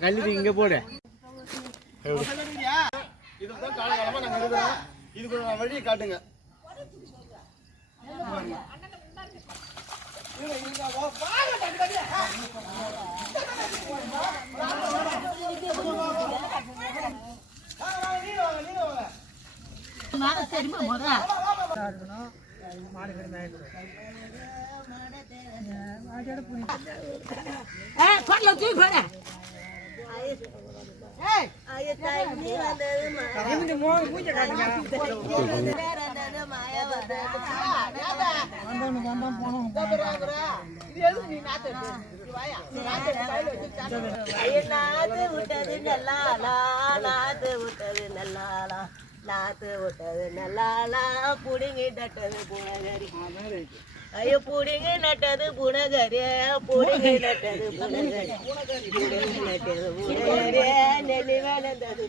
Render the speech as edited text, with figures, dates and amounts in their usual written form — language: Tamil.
கல்வி இங்க போடு. இதுதான் காலகாலமா நாங்க இருக்கிறோம். இதுக்கு ஒரு வழியை காட்டுங்க. நாத்து விட்டது நல்லாலா புடுங்கி நட்டது புனகரி ஐயோ புடுங்கி நட்டது புனகரி புடுங்கி நட்டது புனகரி புடுங்கி நட்டது புனகரி நெல்லி வேலந்தது